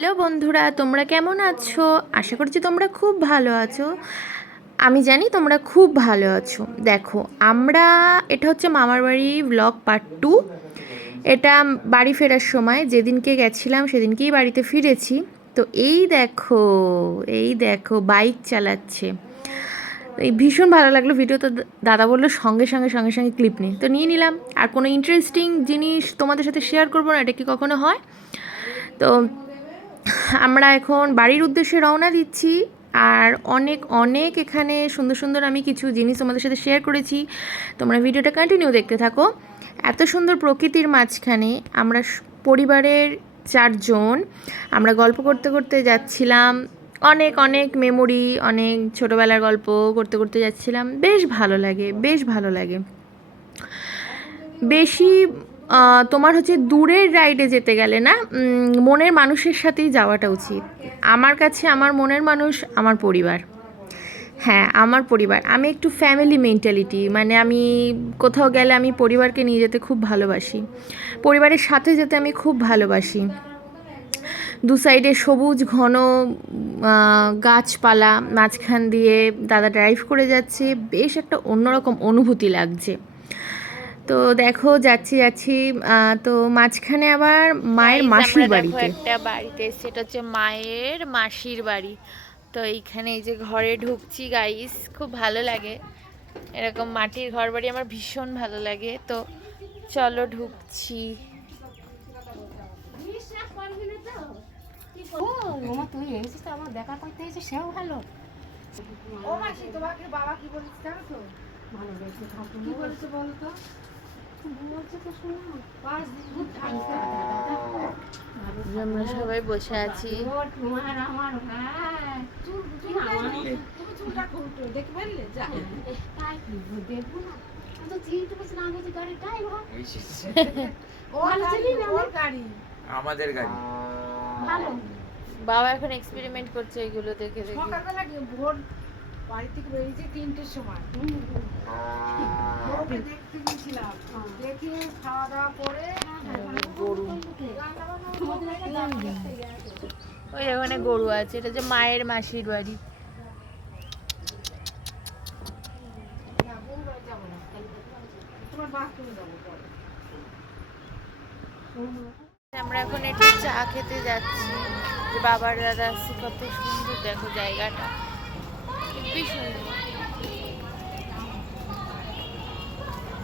Hello বন্ধুরা, তোমরা কেমন আছো? আশা করছি তোমরা খুব ভালো আছো। আমি জানি তোমরা খুব ভালো আছো। দেখো, এটা হচ্ছে মামার বাড়ি ব্লগ পার্ট 2। এটা বাড়ি ফেরার সময় যেদিনকে গেছিলাম সেদিনকেই বাড়িতে ফিরেছি। তো এই দেখো বাইক চালাচ্ছে। এই ভীষণ ভালো লাগলো ভিডিও। তো দাদা বললো সঙ্গে সঙ্গে ক্লিপ নিই, তো নিয়ে নিলাম। আর কোনো ইন্টারেস্টিং জিনিস তোমাদের সাথে শেয়ার করবো না, এটা কি কখনো হয়? তো আমরা এখন বাড়ির উদ্দেশ্যে রওনা দিচ্ছি। আর অনেক অনেক এখানে সুন্দর সুন্দর আমি কিছু জিনিস তোমাদের সাথে শেয়ার করেছি। তোমরা ভিডিওটা কন্টিনিউ দেখতে থাকো। এত সুন্দর প্রকৃতির মাঝখানে আমরা পরিবারের 4 জন আমরা গল্প করতে করতে যাচ্ছিলাম। অনেক অনেক মেমোরি, অনেক ছোটোবেলার গল্প করতে করতে যাচ্ছিলাম। বেশ ভালো লাগে, বেশ ভালো লাগে। বেশি তোমার হচ্ছে দূরের রাইডে যেতে গেলে না, মনের মানুষের সাথেই যাওয়াটা উচিত। আমার কাছে আমার মনের মানুষ আমার পরিবার। হ্যাঁ, আমার পরিবার। আমি একটু ফ্যামিলি মেন্টালিটি, মানে আমি কোথাও গেলে আমি পরিবারকে নিয়ে যেতে খুব ভালোবাসি, পরিবারের সাথে যেতে আমি খুব ভালোবাসি। দু সাইডে সবুজ ঘন গাছপালা, মাঝখান দিয়ে দাদা ড্রাইভ করে যাচ্ছে, বেশ একটা অন্যরকম অনুভূতি লাগছে। তো দেখো যাচ্ছি যাচ্ছি, তো মাঝখানে আবার মায়ের মাসির বাড়িতে একটা বাড়িতে এসেছি। এটা হচ্ছে মায়ের মাসির বাড়ি। তো এইখানে এই যে ঘরে ঢুকছি গাইস, খুব ভালো লাগে। এরকম মাটির ঘর বাড়ি আমার ভীষণ ভালো লাগে। তো চলো ঢুকছি। তুই এসেছিস তো আমার দেখা করতে এসে সেও ভালো। ও মাসি, তোমাকে বাবা কি বলেছে জানো তো? ভালো দেখে ঠাকুর কি বলেছে বলো তো? বলছে তো শোনো, 5 দিন থাকতে আমরা সবাই বসে আছি। তোমার আমার ভাই চুল তুমি চুলটা খুলটো দেখতে পারলে? যা তাই কি দেখবো না, আমি তো চিনতে পারছি না। আমি যে গাড়িটাই ভাই ও গাড়ি, ওর গাড়ি, আমাদের গাড়ি ভালো। বাবা এখন এক্সপেরিমেন্ট করছে এগুলো দেখে দেখে। সকালবেলা ভোর বাড়ি থেকে বেরিয়েছি 3টের সময়। ওকে দেখতে গেছিলাম, দেখে খাওয়া দাওয়া করে গরু, ওই ওখানে গরু আছে। এটা যে মায়ের মাসির বাড়ি। আমরা এখন একটু চা খেতে যাচ্ছি। যে বাবার দাদা আসছে, কত সুন্দর দেখো জায়গাটা, খুবই সুন্দর।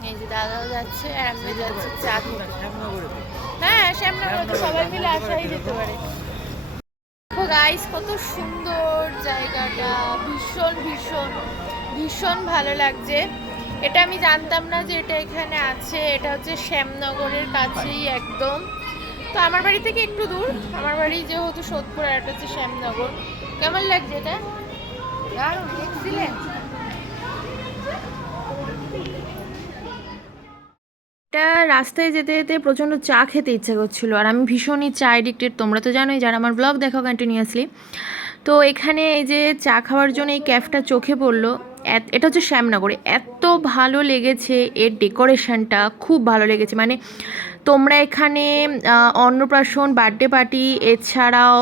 এই যে দাদাও যাচ্ছে আর আমি যাচ্ছি চা খেতে। হ্যাঁ, শ্যামনগরে তো সবাই মিলে আসাই যেতে পারে। দেখো গাইস, কত সুন্দর জায়গাটা, ভীষণ ভীষণ ভীষণ ভালো লাগছে। এটা আমি জানতাম না যে এটা এখানে আছে। এটা হচ্ছে শ্যামনগরের কাছেই একদম। তো আমার বাড়ি থেকে একটু দূর। আমার বাড়ি যেহেতু সোদপুর, আর এটা হচ্ছে শ্যামনগর। কেমন লাগছে এটা? দারুণ, এক্সিলেন্ট। এটা রাস্তায় যেতে যেতে প্রচণ্ড চা খেতে ইচ্ছা করছিল, আর আমি ভীষণই চা এডিক্টেড। তোমরা তো জানোই যারা আমার ব্লগ দেখো কন্টিনিউয়াসলি। তো এখানে এই যে চা খাওয়ার জন্য এই ক্যাফটা চোখে পড়লো। এটা হচ্ছে শ্যামনগরে। এত ভালো লেগেছে, এর ডেকোরেশনটা খুব ভালো লেগেছে। মানে তোমরা এখানে অন্নপ্রাশন, বার্থডে পার্টি, এছাড়াও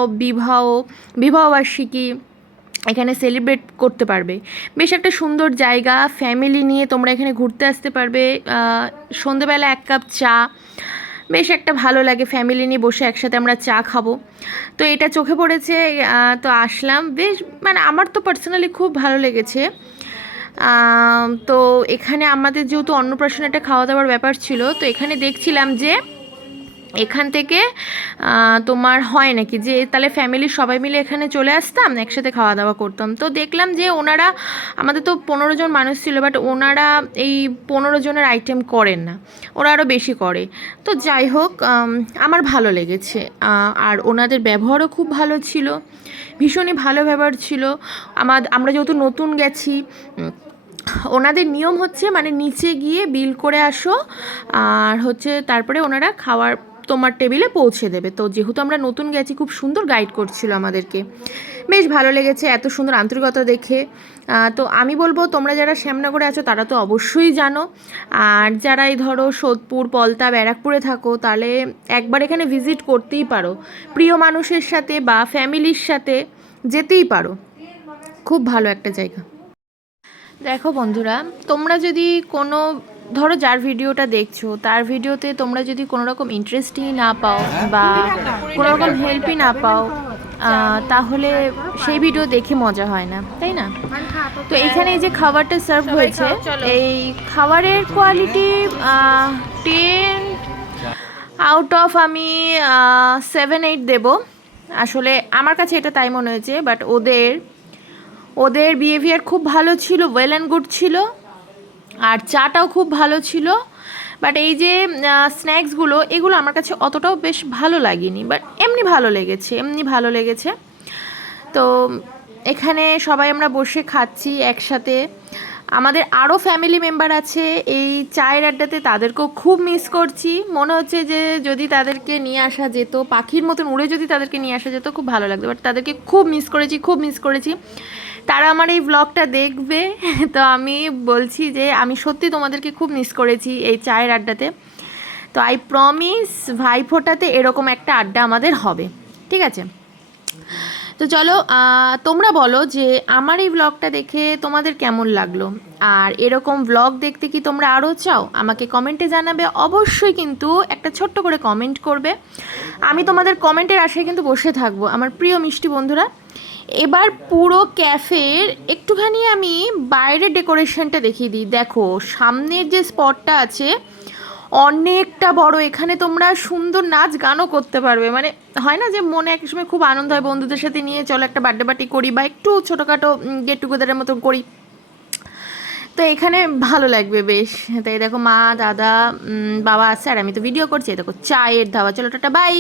বিবাহবার্ষিকী এখানে সেলিব্রেট করতে পারবে। বেশ একটা সুন্দর জায়গা, ফ্যামিলি নিয়ে তোমরা এখানে ঘুরতে আসতে পারবে। সন্ধেবেলা 1 কাপ চা বেশ একটা ভালো লাগে, ফ্যামিলি নিয়ে বসে একসাথে আমরা চা খাবো। তো এটা চোখে পড়েছে, তো আসলাম। বেশ মানে আমার তো পার্সোনালি খুব ভালো লেগেছে। তো এখানে আমাদের যেহেতু অন্নপ্রাশন একটা খাওয়া দাওয়ার ব্যাপার ছিল, তো এখানে দেখছিলাম যে এখান থেকে তোমার হয় নাকি যে তাহলে ফ্যামিলির সবাই মিলে এখানে চলে আসতাম, একসাথে খাওয়া দাওয়া করতাম। তো দেখলাম যে ওনারা, আমাদের তো 15 জন মানুষ ছিল, বাট ওনারা এই 15 জনের আইটেম করেন না, ওরা আরও বেশি করে। তো যাই হোক, আমার ভালো লেগেছে। আর ওনাদের ব্যবহারও খুব ভালো ছিল, ভীষণই ভালো ব্যবহার ছিল। আমরা যেহেতু নতুন গেছি, ওনাদের নিয়ম হচ্ছে মানে নিচে গিয়ে বিল করে আসো, আর হচ্ছে তারপরে ওনারা খাওয়ার তোমার টেবিলে পৌঁছে দেবে। তো যেহেতু আমরা নতুন গেছি, খুব সুন্দর গাইড করছিল আমাদেরকে, বেশ ভালো লেগেছে এত সুন্দর আন্তরিকতা দেখে। তো আমি বলবো তোমরা যারা শ্যামনগরে আছো তারা তো অবশ্যই জানো, আর যারা এই ধরো সোদপুর, পলতা, ব্যারাকপুরে থাকো তাহলে একবার এখানে ভিজিট করতেই পারো, প্রিয় মানুষের সাথে বা ফ্যামিলির সাথে যেতেই পারো, খুব ভালো একটা জায়গা। দেখো বন্ধুরা, তোমরা যদি কোনো ধরো যার ভিডিওটা দেখছো তার ভিডিওতে তোমরা যদি কোনো রকম ইন্টারেস্টই না পাও বা কোনো রকম হেল্পই না পাও, তাহলে সেই ভিডিও দেখে মজা হয় না, তাই না? তো এখানে এই যে খাবারটা সার্ভ হয়েছে, এই খাবারের কোয়ালিটি 10 আউট অফ আমি 7-8 দেবো। আসলে আমার কাছে এটা তাই মনে হয়েছে, বাট ওদের বিহেভিয়ার খুব ভালো ছিল, ওয়েল অ্যান্ড গুড ছিল, আর চাটাও খুব ভালো ছিল। বাট এই যে স্ন্যাক্সগুলো, এগুলো আমার কাছে অতটাও বেশ ভালো লাগেনি, বাট এমনি ভালো লেগেছে। তো এখানে সবাই আমরা বসে খাচ্ছি একসাথে। আমাদের আরও ফ্যামিলি মেম্বার আছে এই চায়ের আড্ডাতে, তাদেরকেও খুব মিস করছি। মনে হচ্ছে যে যদি তাদেরকে নিয়ে আসা যেত, পাখির মতন উড়ে যদি তাদেরকে নিয়ে আসা যেত খুব ভালো লাগতো, বাট তাদেরকে খুব মিস করেছি। তারা আমার এই ব্লগটা দেখবে, তো আমি বলছি যে আমি সত্যি তোমাদেরকে খুব মিস করেছি এই চায়ের আড্ডাতে। তো আই প্রমিস ভাইফোঁটাতে এরকম একটা আড্ডা আমাদের হবে, ঠিক আছে? তো চলো, তোমরা বলো যে আমার এই ব্লগটা দেখে তোমাদের কেমন লাগলো, আর এরকম ব্লগ দেখতে কি তোমরা আরও চাও? আমাকে কমেন্টে জানাবে অবশ্যই, কিন্তু একটা ছোট্ট করে কমেন্ট করবে। আমি তোমাদের কমেন্টের আশায় কিন্তু বসে থাকবো আমার প্রিয় মিষ্টি বন্ধুরা। এবার পুরো ক্যাফের একটুখানি আমি বাইরের ডেকোরেশনটা দেখিয়ে দিই। দেখো সামনের যে স্পটটা আছে অনেকটা বড়, এখানে তোমরা সুন্দর নাচ গানও করতে পারবে। মানে হয় না যে মনে এক সময় খুব আনন্দ হয় বন্ধুদের সাথে নিয়ে চলো একটা বার্থডে পার্টি করি বা একটু ছোটোখাটো গেট টুগেদারের মতো করি, তো এখানে ভালো লাগবে বেশ। তাই দেখো মা, দাদা, বাবা আছে, আর আমি তো ভিডিও করছি। দেখো চায়ের ধাবা। চলো টাটা, বাই।